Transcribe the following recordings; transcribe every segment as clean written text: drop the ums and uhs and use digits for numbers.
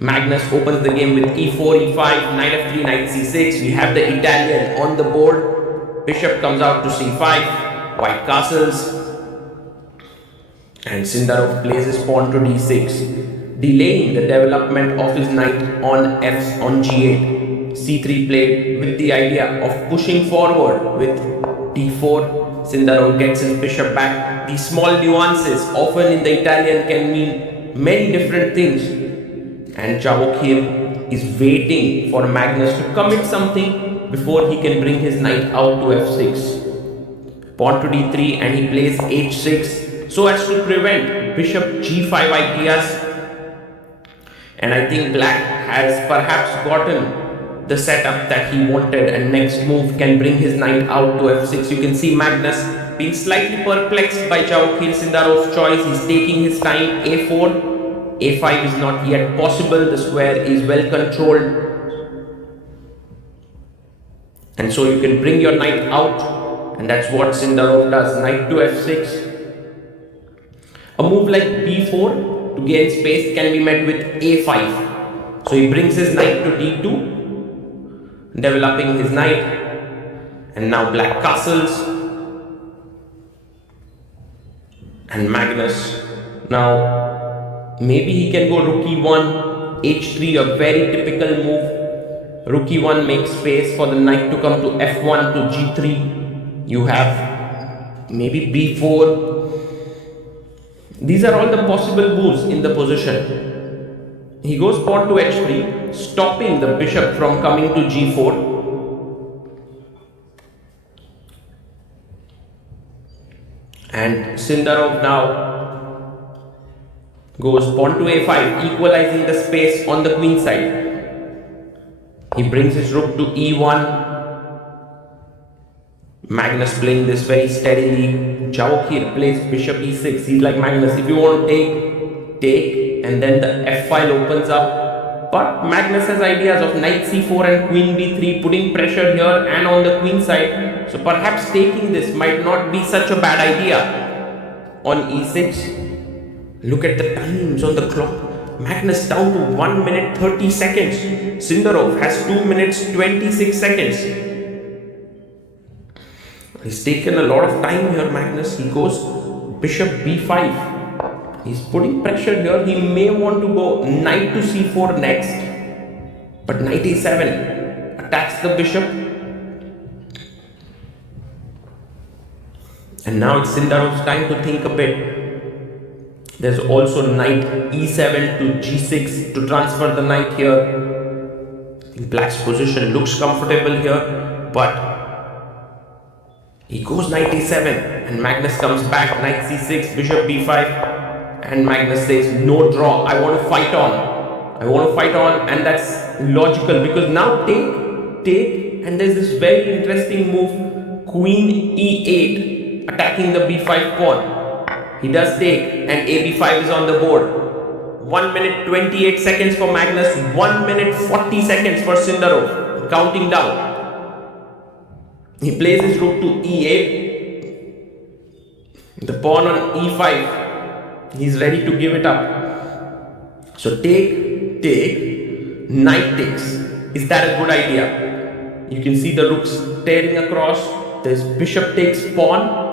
Magnus opens the game with e4, e5, knight f3, knight c6. We have the Italian on the board. Bishop comes out to c5, white castles, and Sindarov plays his pawn to d6, delaying the development of his knight on g8. c3 played with the idea of pushing forward with d4. Sindarov gets his bishop back. These small nuances often in the Italian can mean many different things, and Javokhir is waiting for Magnus to commit something before he can bring his knight out to f6. Pawn to d3, and he plays h6 so as to prevent bishop g5 ideas. And I think black has perhaps gotten the setup that he wanted, and next move can bring his knight out to f6. You can see Magnus being slightly perplexed by Javokhir Sindarov's choice. He's taking his time. a4, a5 is not yet possible. The square is well controlled, and so you can bring your knight out, and that's what Sindarov does. Knight to f6. A move like b4 to gain space can be met with a5. So he brings his knight to d2, developing his knight, and now black castles, and Magnus now maybe he can go rook e1, h3, a very typical move. Rook e1 makes space for the knight to come to f1 to g3. You have maybe b4. These are all the possible moves in the position. He goes pawn to h3, stopping the bishop from coming to g4. And Sindarov now goes pawn to a5, equalizing the space on the queen side. He brings his rook to e1. Magnus playing this very steadily. Javokhir plays bishop e6. He's like, Magnus, if you want to take, and then the f file opens up. But Magnus has ideas of knight c4 and queen b3, putting pressure here and on the queen side. So perhaps taking this might not be such a bad idea. On e6, look at the times on the clock. Magnus down to 1 minute 30 seconds. Sindarov has 2 minutes 26 seconds. He's taken a lot of time here, Magnus. He goes bishop b5. He's putting pressure here. He may want to go knight to c4 next. But knight a7 attacks the bishop. And now it's Sindarov's time to think a bit. There's also knight e7 to g6 to transfer the knight here. I think black's position looks comfortable here, but he goes knight a7, and Magnus comes back, knight c6, bishop b5, and Magnus says, no draw, I want to fight on. I want to fight on, and that's logical, because now take, and there's this very interesting move, queen e8, attacking the b5 pawn. He does take, and ab5 is on the board. 1 minute 28 seconds for Magnus, 1 minute 40 seconds for Sindarov, counting down. He plays his rook to e8, the pawn on e5, he's ready to give it up. So take, knight takes. Is that a good idea? You can see the rooks tearing across. There's bishop takes pawn.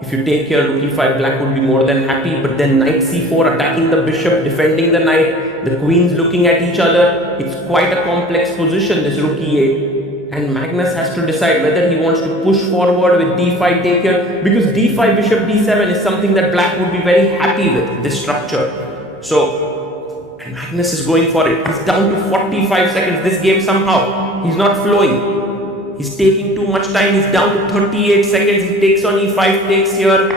If you take here rook e5, black would be more than happy, but then knight c4 attacking the bishop, defending the knight, the queens looking at each other. It's quite a complex position, this rook e8. And Magnus has to decide whether he wants to push forward with d5 take here, because d5 bishop d7 is something that black would be very happy with, this structure. So, and Magnus is going for it. He's down to 45 seconds. This game somehow, he's not flowing. He's taking too much time. He's down to 38 seconds. He takes on e5, takes here.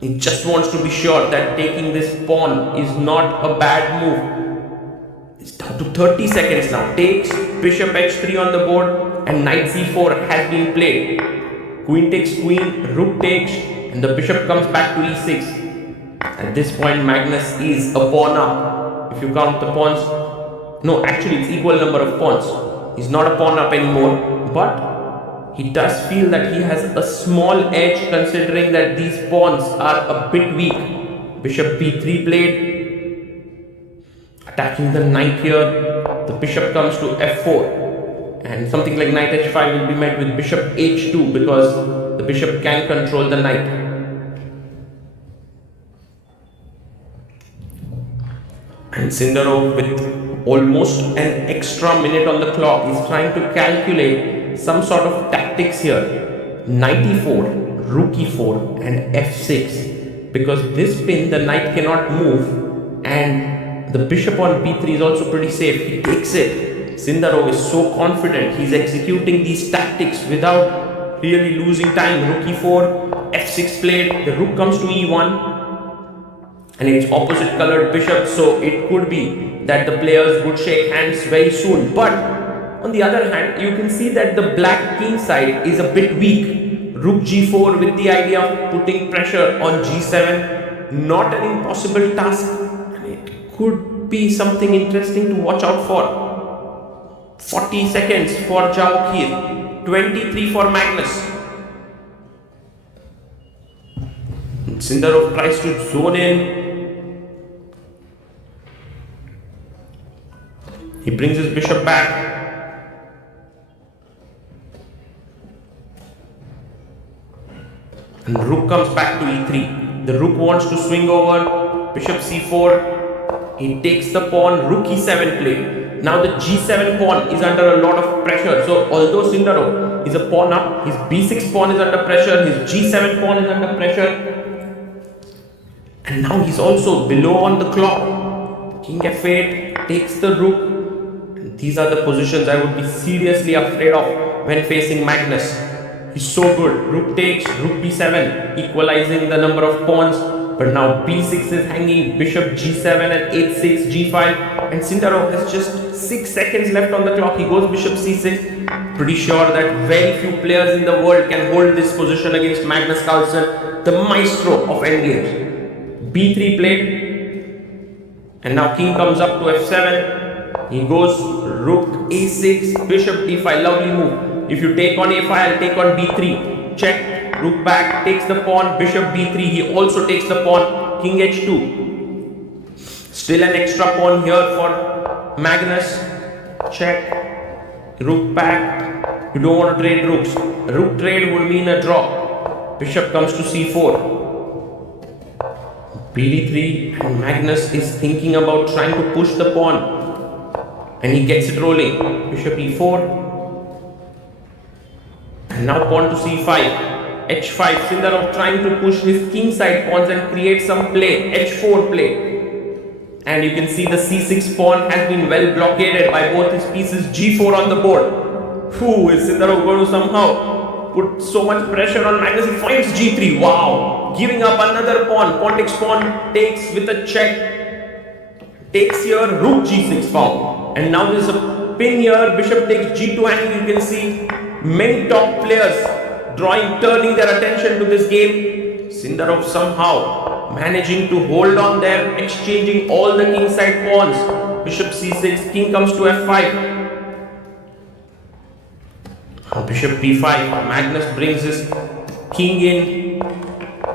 He just wants to be sure that taking this pawn is not a bad move. It's down to 30 seconds now. Takes, bishop h3 on the board, and knight c4 has been played. Queen takes queen, rook takes, and the bishop comes back to e6. At this point, Magnus is a pawn up. If you count the pawns, no, actually it's equal number of pawns. He's not a pawn up anymore, but he does feel that he has a small edge, considering that these pawns are a bit weak. Bishop b3 played, attacking the knight here. The bishop comes to f4, and something like knight h5 will be met with bishop h2 because the bishop can control the knight. And Sindarov, with almost an extra minute on the clock, is trying to calculate some sort of tactics here. Knight e4, rook e4 and f6, because this pin the knight cannot move, and the bishop on b3 is also pretty safe. He takes it. Sindarov is so confident. He's executing these tactics without really losing time. Rook e4, f6 played, the rook comes to e1, and it's opposite colored bishop, so it could be that the players would shake hands very soon. But on the other hand, you can see that the black king side is a bit weak. Rook g4 with the idea of putting pressure on g7, not an impossible task, and it could be something interesting to watch out for. 40 seconds for Javokhir, 23 for Magnus. Sindarov tries to zone in. He brings his bishop back. And rook comes back to e3. The rook wants to swing over. Bishop c4. He takes the pawn. Rook e7 play. Now the g7 pawn is under a lot of pressure. So although Sindarov is a pawn up, his b6 pawn is under pressure. His g7 pawn is under pressure. And now he's also below on the clock. King f8 takes the rook. These are the positions I would be seriously afraid of when facing Magnus. He's so good. Rook takes, rook b7, equalizing the number of pawns. But now b6 is hanging, bishop g7 and h6, g5. And Sindarov has just 6 seconds left on the clock. He goes bishop c6. Pretty sure that very few players in the world can hold this position against Magnus Carlsen, the maestro of endgames. b3 played. And now king comes up to f7. He goes rook a6, bishop d5, lovely move. If you take on a5, I'll take on b3. Check, rook back, takes the pawn, bishop b3. He also takes the pawn, king h2. Still an extra pawn here for Magnus. Check, rook back. You don't want to trade rooks. A rook trade would mean a draw. Bishop comes to c4. bd3, and Magnus is thinking about trying to push the pawn. And he gets it rolling. Bishop e4. And now pawn to c5. h5. Sindarov trying to push his king side pawns and create some play. h4 play. And you can see the c6 pawn has been well blockaded by both his pieces. g4 on the board. Is Sindarov going to somehow put so much pressure on Magnus? He finds g3. Wow. Giving up another pawn. Pawn takes pawn. Takes with a check. Takes here. Rook g6 found. And now there's a pin here, bishop takes g2, and you can see many top players turning their attention to this game. Sindarov somehow managing to hold on there, exchanging all the king side pawns. Bishop c6, king comes to f5. Bishop b5, Magnus brings his king in.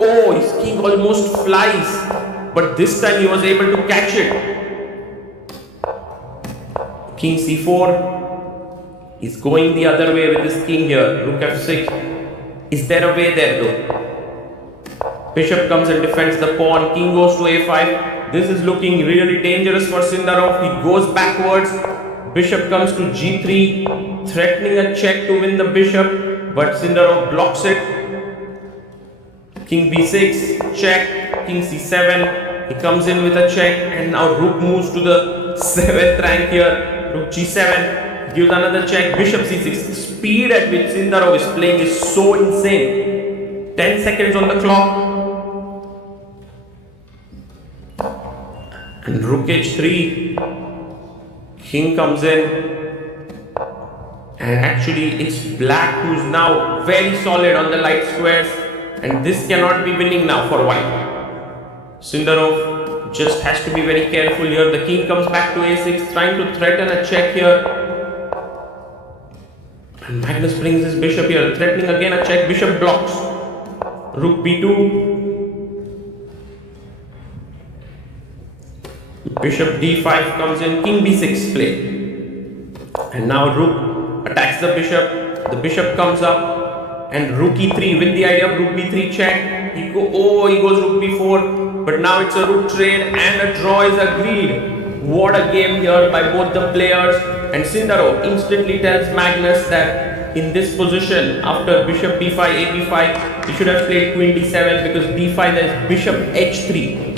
Oh, his king almost flies, but this time he was able to catch it. King c4. He's going the other way with his king here. Rook f6. Is there a way there though? Bishop comes and defends the pawn. King goes to a5. This is looking really dangerous for Sindarov. He goes backwards. Bishop comes to g3, threatening a check to win the bishop, but Sindarov blocks it. King b6, check. King c7. He comes in with a check, and now rook moves to the 7th rank here. Rook g7, gives another check, bishop c6. The speed at which Sindarov is playing is so insane. 10 seconds on the clock. And rook h3. King comes in. And actually it's black who's now very solid on the light squares. And this cannot be winning now for white. Sindarov just has to be very careful here. The king comes back to a6, trying to threaten a check here. And Magnus brings his bishop here, threatening again a check. Bishop blocks. Rook b2. Bishop d5 comes in, king b6 play. And now rook attacks the bishop comes up, and rook e3 with the idea of rook b3 check. He goes rook b4, but now it's a rook trade and a draw is agreed. What a game here by both the players, and Sindarov instantly tells Magnus that in this position, after bishop b5, a b5, he should have played queen d7, because b5 there is bishop h3.